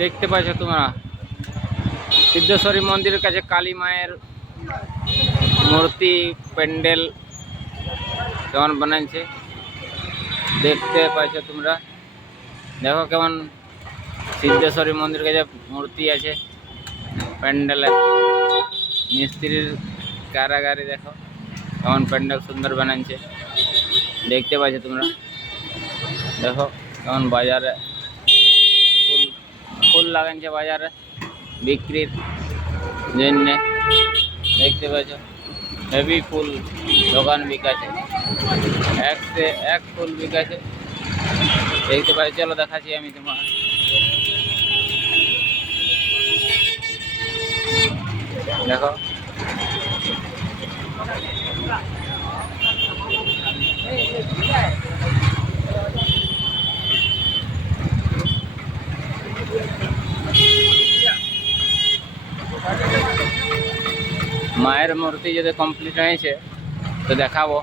দেখতে পাচ্ছ তোমরা সিদ্ধেশ্বরী মন্দিরের কাছে কালী মায়ের মূর্তি প্যান্ডেল কেমন বানাইছে দেখতে পাচ্ছ তোমরা। দেখো কেমন সিদ্ধেশ্বরী মন্দিরের কাছে মূর্তি আছে প্যান্ডেলের। মিস্ত্রির কারাগারে দেখো কেমন প্যান্ডেল সুন্দর বানাইছে দেখতে পাচ্ছ তোমরা। দেখো কেমন বাজারে ফুল ফুল লাগাইছে বাজারে বিক্রির জন্য দেখতে পাচ্ছ। হেভি ফুল দোকান বিকাছে, এক से এক ফুল বিকাছে দেখতে পাচ্ছ। চলো দেখাচ্ছি আমি তোমার। দেখো মায়ের মূর্তি যদি কমপ্লিট হয়েছে তো দেখাবো।